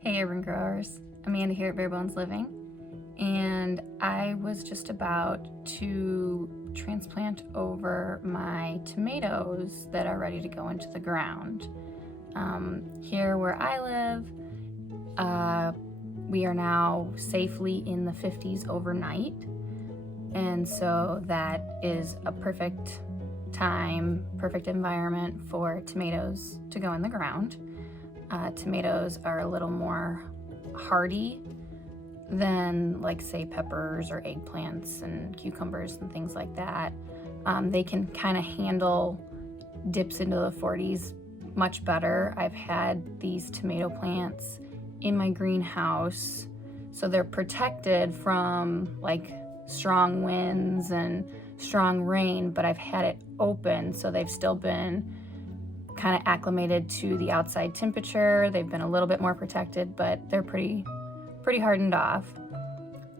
Hey urban growers, Amanda here at Bare Bones Living, and I was just about to transplant over my tomatoes that are ready to go into the ground. Here where I live, we are now safely in the 50s overnight, and so that is a perfect time, perfect environment for tomatoes to go in the ground. Tomatoes are a little more hardy than, like, say, peppers or eggplants and cucumbers and things like that. They can kind of handle dips into the 40s much better. I've had these tomato plants in my greenhouse, so they're protected from like strong winds and strong rain, but I've had it open, so they've still been kind of acclimated to the outside temperature. They've been a little bit more protected, but they're pretty hardened off.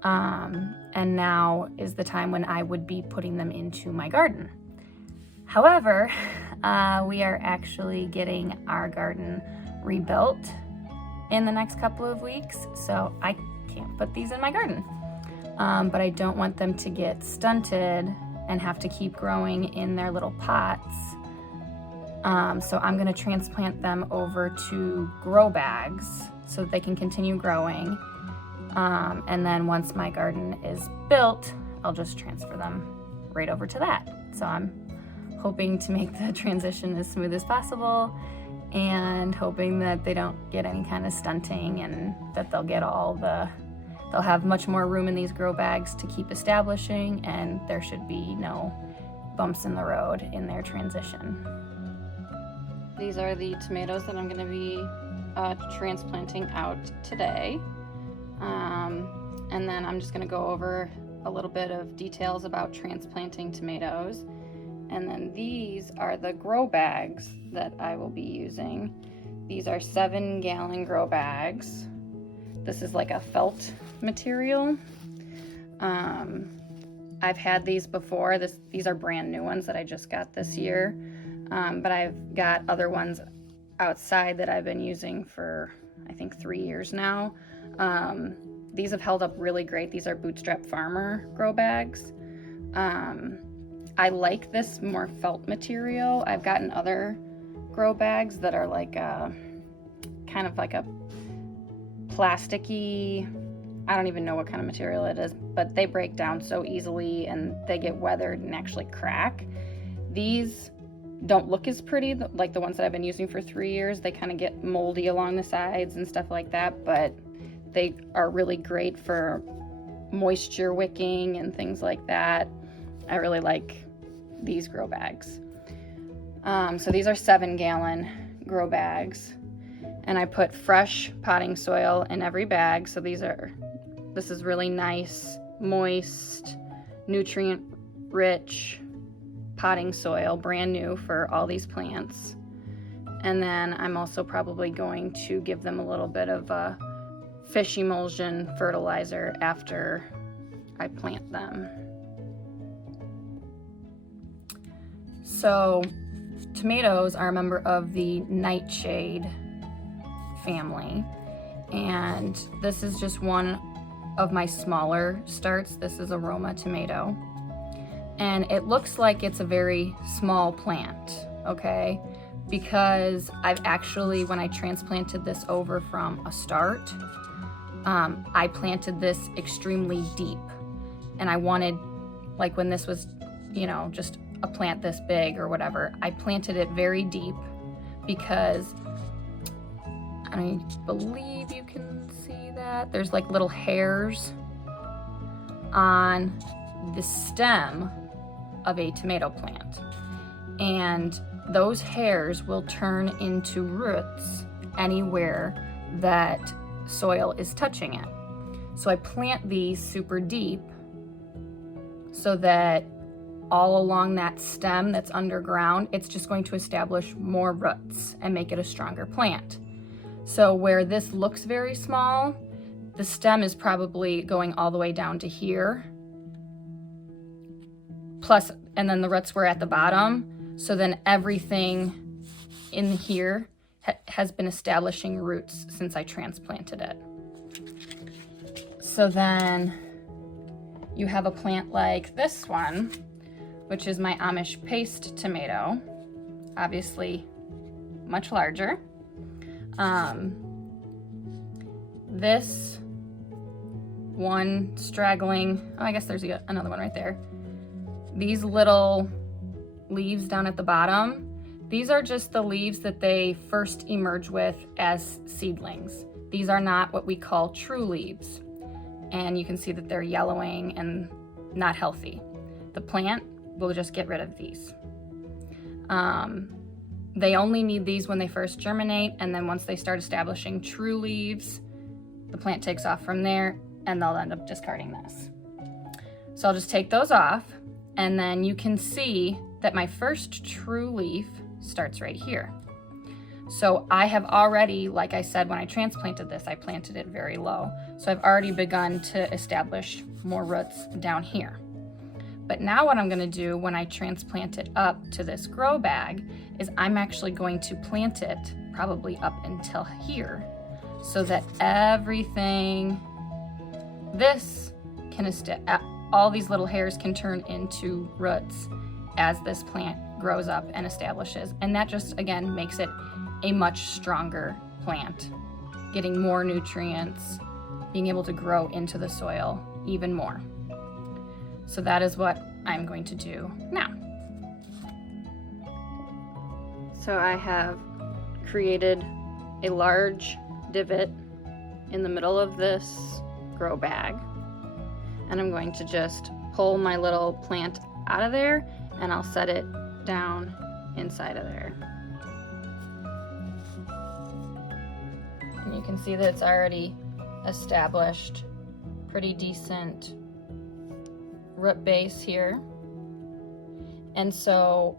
And now is the time when I would be putting them into my garden. However, we are actually getting our garden rebuilt in the next couple of weeks, so I can't put these in my garden. But I don't want them to get stunted and have to keep growing in their little pots. So I'm gonna transplant them over to grow bags so that they can continue growing. And then once my garden is built, I'll just transfer them right over to that. So I'm hoping to make the transition as smooth as possible and hoping that they don't get any kind of stunting and that they'll have much more room in these grow bags to keep establishing, and there should be no bumps in the road in their transition. These are the tomatoes that I'm going to be transplanting out today. And then I'm just going to go over a little bit of details about transplanting tomatoes. And then these are the grow bags that I will be using. These are 7-gallon grow bags. This is like a felt material. I've had these before. These are brand new ones that I just got this year. But I've got other ones outside that I've been using for, I think, 3 years now. These have held up really great. These are Bootstrap Farmer grow bags. I like this more felt material. I've gotten other grow bags that are like kind of like a plasticky, I don't even know what kind of material it is, but they break down so easily and they get weathered and actually crack. These don't look as pretty like the ones that I've been using for 3 years. They kind of get moldy along the sides and stuff like that, but they are really great for moisture wicking and things like that. I really like these grow bags. So these are 7-gallon grow bags, and I put fresh potting soil in every bag. So this is really nice, moist, nutrient rich potting soil, brand new for all these plants. And then I'm also probably going to give them a little bit of a fish emulsion fertilizer after I plant them. So tomatoes are a member of the nightshade family, and this is just one of my smaller starts. This is Aroma tomato, and it looks like it's a very small plant, okay? Because I've actually, when I transplanted this over from a start, I planted this extremely deep, and I wanted, like, when this was, just a plant this big or whatever, I planted it very deep because I believe you can see that there's like little hairs on the stem of a tomato plant, and those hairs will turn into roots anywhere that soil is touching it. So I plant these super deep so that all along that stem that's underground, it's just going to establish more roots and make it a stronger plant. So where this looks very small, the stem is probably going all the way down to here. Plus, and then the roots were at the bottom. So then everything in here has been establishing roots since I transplanted it. So then you have a plant like this one, which is my Amish paste tomato, obviously much larger. This one straggling, oh, I guess there's another one right there. These little leaves down at the bottom, these are just the leaves that they first emerge with as seedlings. These are not what we call true leaves. And you can see that they're yellowing and not healthy. The plant will just get rid of these. They only need these when they first germinate, and then once they start establishing true leaves, the plant takes off from there, and they'll end up discarding this. So I'll just take those off, and then you can see that my first true leaf starts right here. So I have already, like I said, when I transplanted this, I planted it very low. So I've already begun to establish more roots down here. But now what I'm gonna do when I transplant it up to this grow bag is I'm actually going to plant it probably up until here so that everything, this can, all these little hairs can turn into roots as this plant grows up and establishes. And that just, again, makes it a much stronger plant, getting more nutrients, being able to grow into the soil even more. So that is what I'm going to do now. So I have created a large divot in the middle of this grow bag, and I'm going to just pull my little plant out of there, and I'll set it down inside of there. And you can see that it's already established pretty decent root base here. And so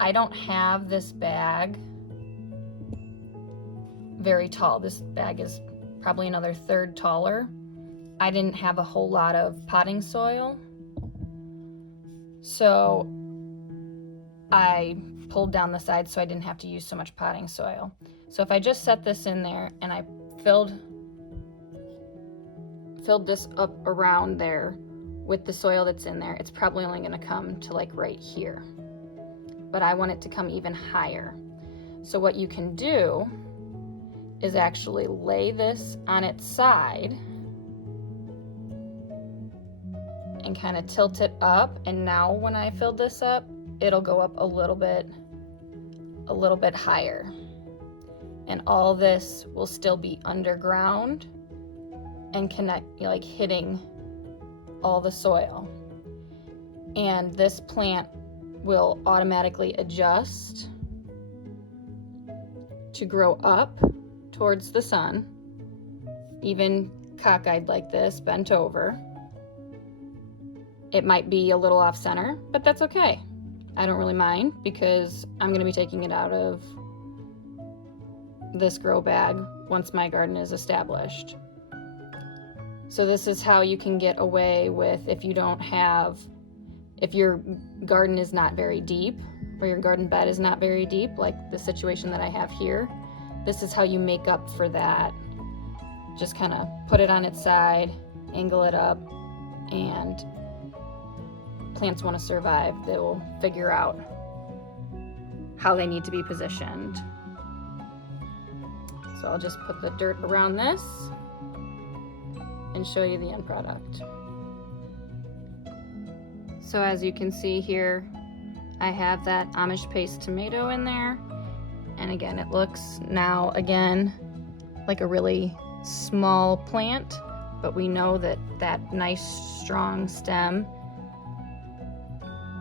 I don't have this bag very tall. This bag is probably another third taller. I didn't have a whole lot of potting soil, so I pulled down the sides so I didn't have to use so much potting soil. So if I just set this in there and I filled this up around there with the soil that's in there, it's probably only gonna come to like right here. But I want it to come even higher. So what you can do is actually lay this on its side and kind of tilt it up. And now when I filled this up, it'll go up a little bit higher. And all this will still be underground and connect, like hitting all the soil. And this plant will automatically adjust to grow up towards the sun, even cockeyed like this, bent over. It might be a little off center, but that's okay. I don't really mind because I'm gonna be taking it out of this grow bag once my garden is established. So this is how you can get away with, if your garden is not very deep, or your garden bed is not very deep, like the situation that I have here, this is how you make up for that. Just kind of put it on its side, angle it up, and plants want to survive. They will figure out how they need to be positioned. So I'll just put the dirt around this and show you the end product. So as you can see here, I have that Amish paste tomato in there. And again, it looks now again like a really small plant, but we know that that nice strong stem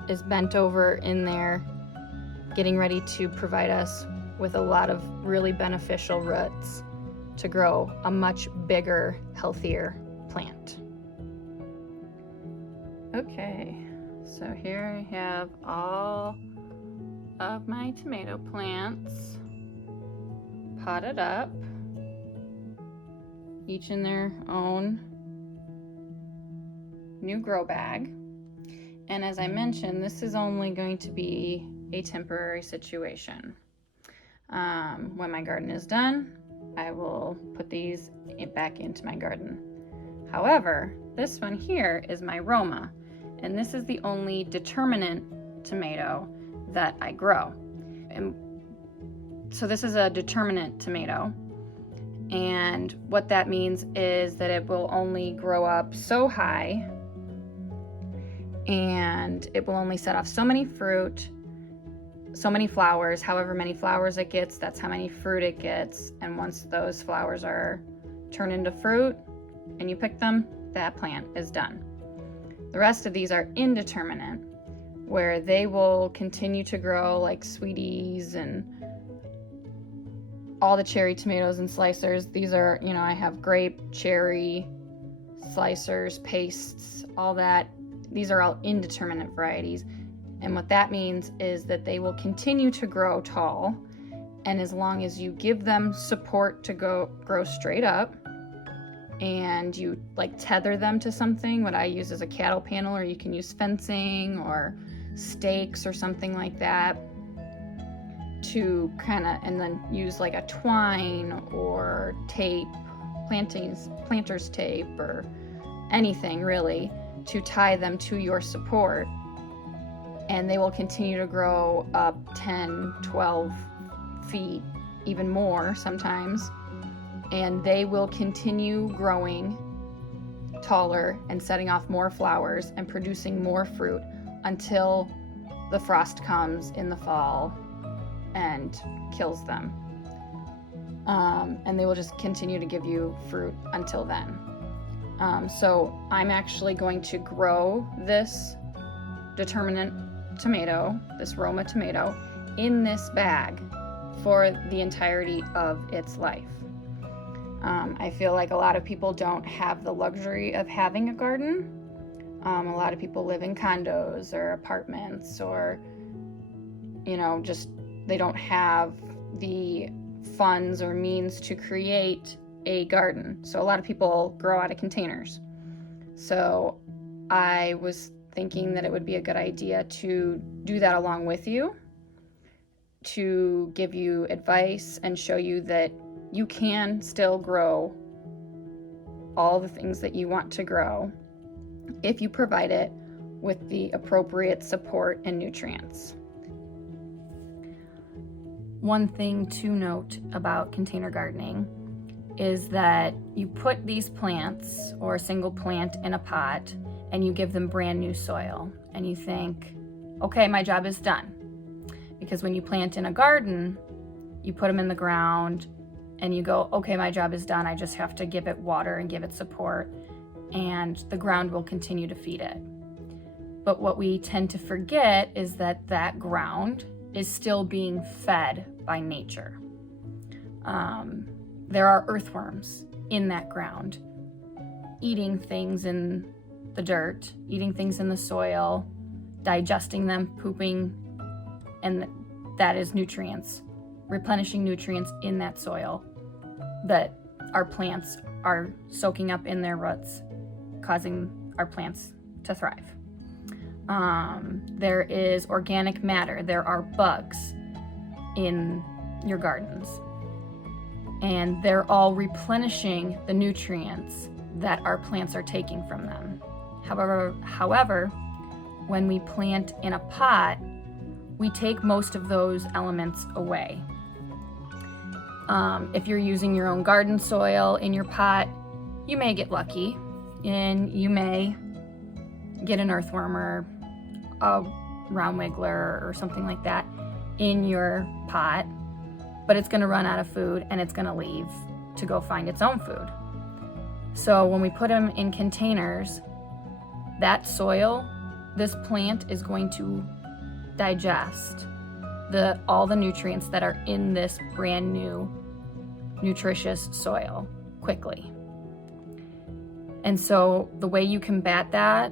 is bent over in there, getting ready to provide us with a lot of really beneficial roots to grow a much bigger, healthier plant. Okay, so here I have all of my tomato plants potted up, each in their own new grow bag. And as I mentioned, this is only going to be a temporary situation. When my garden is done, I will put these back into my garden. However, this one here is my Roma, and this is the only determinate tomato that I grow. And so this is a determinate tomato, and what that means is that it will only grow up so high, and it will only set off so many fruit, so many flowers. However many flowers it gets, that's how many fruit it gets. And once those flowers are turned into fruit and you pick them, that plant is done. The rest of these are indeterminate, where they will continue to grow like sweeties and all the cherry tomatoes and slicers. These are, I have grape, cherry, slicers, pastes, all that. These are all indeterminate varieties. And what that means is that they will continue to grow tall, and as long as you give them support to grow straight up, and you tether them to something, what I use is a cattle panel, or you can use fencing or stakes or something like that, to and then use like a twine or tape, planter's tape, or anything really, to tie them to your support. And they will continue to grow up 10, 12 feet, even more sometimes. And they will continue growing taller and setting off more flowers and producing more fruit until the frost comes in the fall and kills them. And they will just continue to give you fruit until then. So I'm actually going to grow this determinate tomato, this Roma tomato, in this bag for the entirety of its life. I feel like a lot of people don't have the luxury of having a garden. A lot of people live in condos or apartments, or just they don't have the funds or means to create a garden. So a lot of people grow out of containers. So I was thinking that it would be a good idea to do that along with you, to give you advice and show you that you can still grow all the things that you want to grow if you provide it with the appropriate support and nutrients. One thing to note about container gardening is that you put these plants or a single plant in a pot and you give them brand new soil, and you think, okay, my job is done. Because when you plant in a garden, you put them in the ground and you go, okay, my job is done. I just have to give it water and give it support, and the ground will continue to feed it. But what we tend to forget is that that ground is still being fed by nature. There are earthworms in that ground, eating things in the dirt, eating things in the soil, digesting them, pooping, and that is nutrients, replenishing nutrients in that soil that our plants are soaking up in their roots, causing our plants to thrive. There is organic matter. There are bugs in your gardens, and they're all replenishing the nutrients that our plants are taking from them. However, when we plant in a pot, we take most of those elements away. If you're using your own garden soil in your pot, you may get lucky and you may get an earthworm or a round wiggler or something like that in your pot, but it's going to run out of food and it's going to leave to go find its own food. So when we put them in containers, that soil, this plant is going to digest all the nutrients that are in this brand new nutritious soil quickly. And so the way you combat that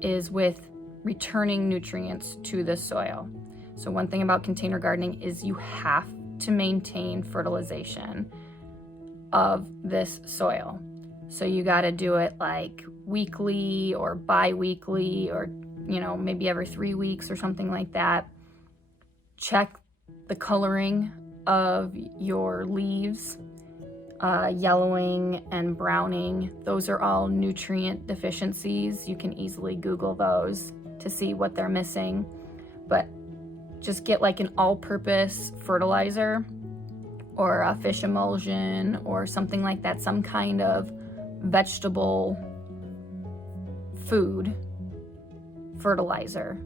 is with returning nutrients to the soil. So one thing about container gardening is you have to maintain fertilization of this soil. So you got to do it like weekly or bi-weekly, or maybe every 3 weeks or something like that. Check the coloring of your leaves yellowing and browning. Those are all nutrient deficiencies. You can easily Google those to see what they're missing, but just get like an all-purpose fertilizer or a fish emulsion or something like that, some kind of vegetable food fertilizer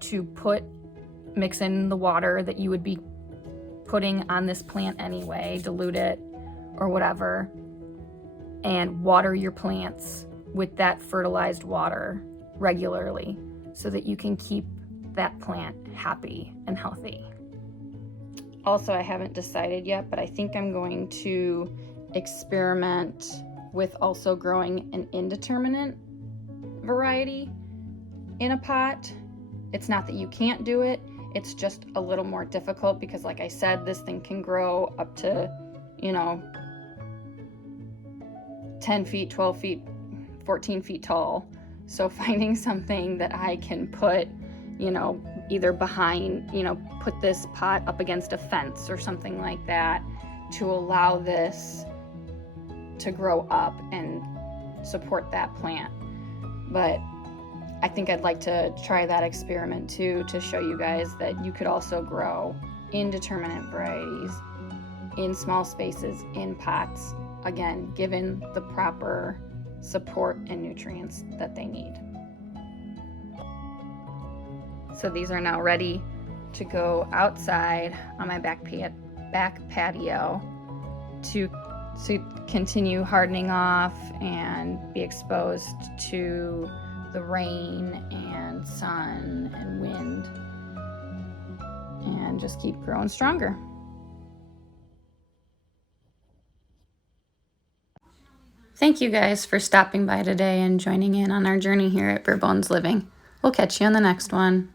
to mix in the water that you would be putting on this plant anyway, dilute it or whatever, and water your plants with that fertilized water regularly so that you can keep that plant happy and healthy. Also, I haven't decided yet, but I think I'm going to experiment with also growing an indeterminate variety in a pot. It's not that you can't do it, it's just a little more difficult because, like I said, this thing can grow up to, 10 feet, 12 feet, 14 feet tall. So finding something that I can put, either behind, put this pot up against a fence or something like that to allow this to grow up and support that plant. But I think I'd like to try that experiment too, to show you guys that you could also grow indeterminate varieties in small spaces in pots, again, given the proper support and nutrients that they need. So these are now ready to go outside on my back patio to continue hardening off and be exposed to the rain and sun and wind, and just keep growing stronger. Thank you guys for stopping by today and joining in on our journey here at Bare Bones Living. We'll catch you on the next one.